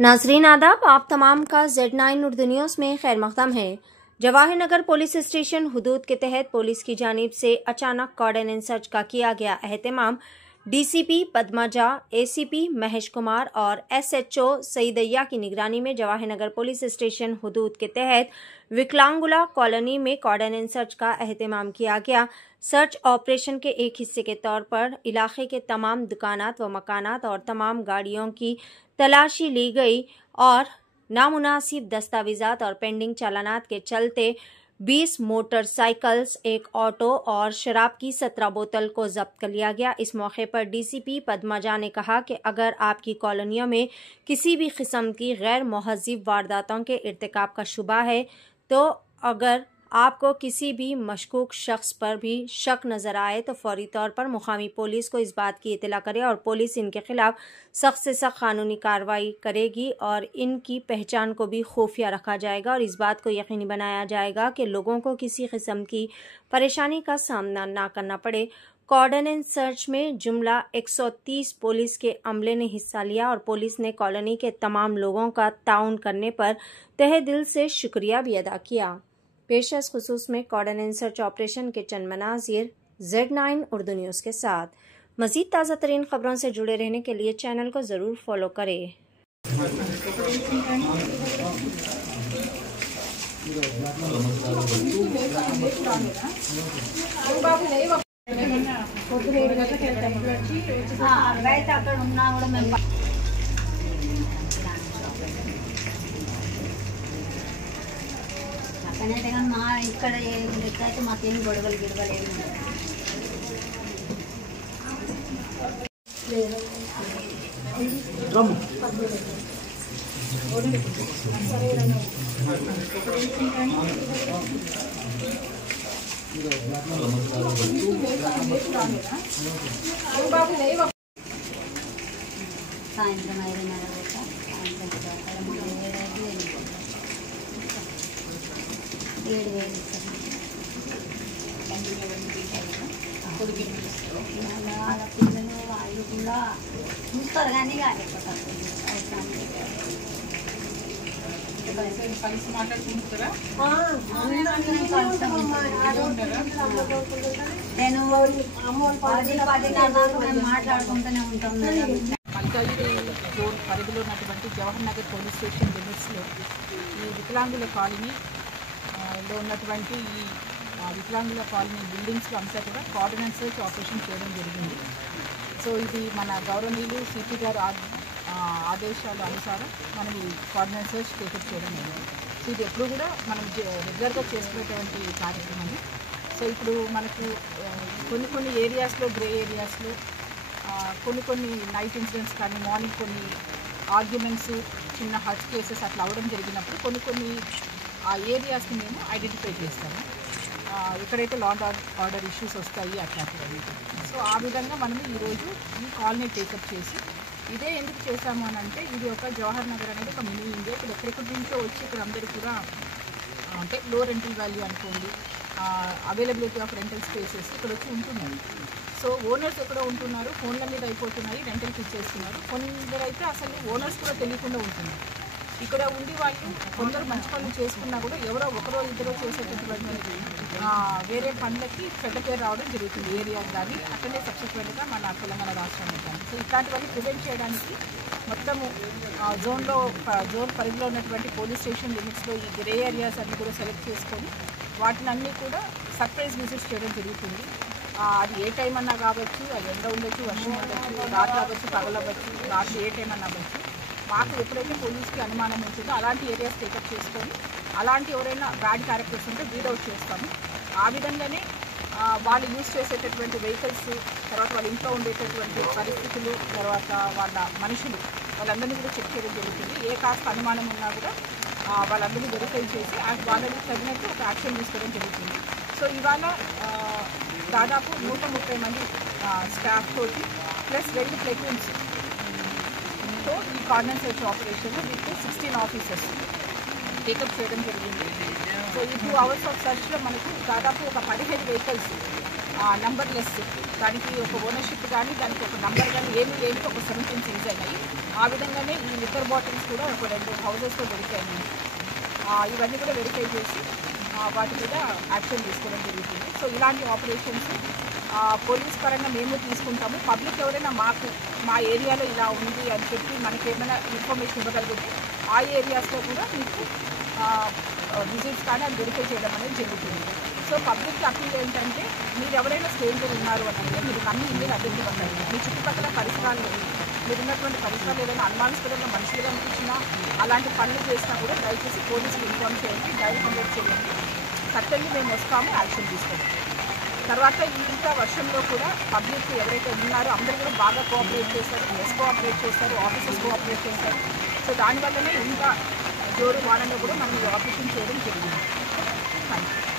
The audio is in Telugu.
नाजरीन आदाब, आप तमाम का Z9 उर्दू न्यूज़ में खैर मक़दम है। जवाहर नगर पुलिस स्टेशन हुदूद के तहत पुलिस की जानिब से अचानक कॉर्डन इन सर्च का किया गया एहतमाम। DCP पद्मजा, ACP महेश कुमार और SHO सईदैया की निगरानी में जवाहर नगर पुलिस स्टेशन हुदूद के तहत विकलांगुला कॉलोनी में कॉर्डन इन सर्च का एहतमाम किया गया। सर्च ऑपरेशन के एक हिस्से के तौर पर इलाके के तमाम दुकानात व मकानात और तमाम गाड़ियों की तलाशी ली गई और नामुनासिब दस्तावेजात और पेंडिंग चालानात के चलते 20 मोटरसाइकिल्स, एक ऑटो और शराब की 17 बोतल को जब्त कर लिया गया। इस मौके पर DCP पद्मजा ने कहा कि अगर आपकी कॉलोनियों में किसी भी किस्म की गैर मुहज़्ज़िब वारदातों के इर्तिकाब का शुबा है तो अगर आपको किसी भी मशकूक शख्स पर भी शक नज़र आए तो फौरी तौर पर मुकामी पुलिस को इस बात की इत्तला करे और पुलिस इनके खिलाफ सख्त से सख्त कानूनी कार्रवाई करेगी और इनकी पहचान को भी खुफिया रखा जाएगा और इस बात को यकीनी बनाया जाएगा कि लोगों को किसी किस्म की परेशानी का सामना ना करना पड़े। कॉर्डन इन सर्च में जुमला 130 पुलिस के अमले ने हिस्सा लिया और पुलिस ने कॉलोनी के तमाम लोगों का ताउन करने पर तहे दिल से शुक्रिया भी अदा किया। पेशस खुसूस में कॉर्डन इन सर्च ऑपरेशन के चंद मनाजिर Z9 उर्दू न्यूज़ के साथ। मज़ीद ताज़ा तरीन खबरों से जुड़े रहने के लिए चैनल को ज़रूर फॉलो करें। మా ఇక్కడ అయితే మాకేం గొడవలు గిడవలు ఏమి సాయంత్రం 5:30 పిల్లలు వాళ్ళు కూడా చూస్తారు కానీ నేను మాట్లాడుకుంటూనే ఉంటాం. మల్కాజిగిరి జోన్ పరిధిలో ఉన్నటువంటి జవహర్ నగర్ పోలీస్ స్టేషన్ లిమిట్స్లో ఈ వికలాంగుల కాలనీలో ఉన్నటువంటి ఈ వికలాంగుల కాలనీ బిల్డింగ్స్లో అంతా కూడా కార్డన్ इन सर्च ఆపరేషన్ చేయడం జరిగింది. సో ఇది మన గౌరవనీయులు సిపి గారు ఆదేశాల అనుసారం మనం ఈ కార్డన్ इन सर्च టేకప్ చేయడం జరిగింది. సో ఇది ఎప్పుడు కూడా మనం రెగ్యులర్గా చేసుకునేటువంటి కార్యక్రమం. సో ఇప్పుడు మనకు కొన్ని ఏరియాస్లో గ్రే ఏరియాస్లో కొన్ని నైట్ ఇన్సిడెంట్స్ కానీ మార్నింగ్ కొన్ని ఆర్గ్యుమెంట్స్ చిన్న హర్ట్ కేసెస్ అట్లా అవ్వడం జరిగినప్పుడు కొన్ని ఆ ఏరియాస్ని మేము ఐడెంటిఫై చేస్తాము. ఎక్కడైతే లా అండ్ ఆర్డర్ ఇష్యూస్ వస్తాయి అట్లాంటివి. సో ఆ విధంగా మనము ఈరోజు ఈ కాలనీ టేకప్ చేసి ఇదే ఎందుకు చేశాము అని అంటే ఇది ఒక జవహర్ నగర్ అనేది ఒక మినీ ఇండియా. ఇక్కడ ఎక్కడెక్కడి నుంచో వచ్చి ఇక్కడ అందరూ కూడా అంటే లో రెంటల్ వాల్యూ అనుకోండి, అవైలబిలిటీ ఆఫ్ రెంటల్ స్పేసెస్ ఇక్కడ వచ్చి ఉంటున్నారు. సో ఓనర్స్ ఎక్కడో ఉంటున్నారు, ఫోన్ల మీద అయిపోతున్నాయి, రెంటల్కి ఇచ్చేస్తున్నారు. కొందరైతే అసలు ఓనర్స్ కూడా తెలియకుండా ఉంటున్నారు. ఇక్కడ ఉండి వాళ్ళు కొందరు మంచి పనులు చేసుకున్నా కూడా ఎవరో ఒకరో ఇద్దరో చేసేటటువంటి వేరే పనులకి చెడ్డ పేరు రావడం జరుగుతుంది ఏరియా కానీ అట్లనే సబ్సిక్వెంట్గా మన తెలంగాణ రాష్ట్రానికి కానీ. సో ఇట్లాంటివన్నీ ప్రివెంట్ చేయడానికి మొత్తము జోన్ పరిధిలో ఉన్నటువంటి పోలీస్ స్టేషన్ లిమిట్స్లో ఈ గ్రే ఏరియాస్ అన్నీ కూడా సెలెక్ట్ చేసుకొని వాటిని అన్నీ కూడా సర్ప్రైజ్ విజిట్స్ చేయడం జరుగుతుంది. అది ఏ టైం అన్నా కావచ్చు, అది ఎండ ఉండొచ్చు, వర్షం ఉండొచ్చు, రాత్రి అవ్వచ్చు, పగలవచ్చు, రాత్రి ఏ టైం అన్నా అవ్వచ్చు. మాకు ఎప్పుడైతే పోలీస్కి అనుమానం ఉంటుందో అలాంటి ఏరియాస్ టేకప్ చేసుకొని అలాంటి ఎవరైనా బ్యాడ్ క్యారెక్టర్స్ ఉంటే వీడౌట్ చేస్తాము. ఆ విధంగానే వాళ్ళు యూజ్ చేసేటటువంటి వెహికల్స్, తర్వాత వాళ్ళ ఇంట్లో ఉండేటటువంటి పరిస్థితులు, తర్వాత వాళ్ళ మనుషులు వాళ్ళందరినీ కూడా చెక్ చేయడం జరుగుతుంది. ఏ కాస్త అనుమానం ఉన్నా కూడా వాళ్ళందరినీ వెరిఫై చేసి వాళ్ళని తగినట్టు ఒక యాక్షన్ తీసుకోవడం జరుగుతుంది. సో ఇవాళ దాదాపు 130 మంది స్టాఫ్ తోటి ప్లస్ 2 ప్లేట్మెంట్స్ తో ఈ cordon in search operation with 16 officers take up చేయడం జరిగింది. సో ఈ 2 hours ఆఫ్ సర్చ్లో మనకు దాదాపు ఒక 17 వెహికల్స్ నంబర్లెస్, దానికి ఒక ఓనర్షిప్ కానీ దానికి ఒక నంబర్ కానీ ఏమీ లేని ఒక 17 సీజ్ అయినాయి. ఆ ఆ విధంగానే ఈ లిక్కర్ బాటిల్స్ కూడా ఒక 2 హౌసెస్లో దొరికాయి. ఇవన్నీ కూడా వెరిఫై చేసి వాటి మీద యాక్షన్ తీసుకోవడం జరుగుతుంది. సో ఇలాంటి ఆపరేషన్స్ పోలీస్ పరంగా మేము తీసుకుంటాము. పబ్లిక్ ఎవరైనా మా ఏరియాలో ఇలా ఉంది అని చెప్పి మనకి ఏమైనా ఇన్ఫర్మేషన్ ఇవ్వగలిగితే ఆ ఏరియాస్లో కూడా మీకు విజిట్స్ కానీ అది వెరిఫై చేయడం అనేది జరుగుతుంది. సో పబ్లిక్ అప్పీల్ ఏంటంటే మీరు ఎవరైనా స్ట్రేంజర్ ఉన్నారు అంటే మీరు నమ్మి ఇల్లు అద్దెకి ఇవ్వండి. మీ చుట్టుపక్కల పరిసరాలు మీరు ఉన్నటువంటి పరిసరాలు ఏదైనా అనుమానాస్పదంగా మనుషులుగా అనిపించినా అలాంటి పనులు చేసినా కూడా దయచేసి పోలీసులు ఇన్ఫార్మ్ చేయండి, డైల్ 100 చేయండి. సర్టన్లీ మేము వస్తాము, యాక్షన్ తీసుకోండి. తర్వాత ఇంత వర్షంలో కూడా పబ్లిక్ ఎవరైతే ఉన్నారో అందరూ కూడా బాగా కోఆపరేట్ చేస్తారు, ప్రెస్ కోఆపరేట్ చేస్తారు, ఆఫీసర్స్ కోఆపరేట్ చేస్తారు. సో దానివల్లనే ఇంకా జోరు వాడలో కూడా మనం ఈ ఆపరేషన్ చేయడం జరిగింది. Thank you.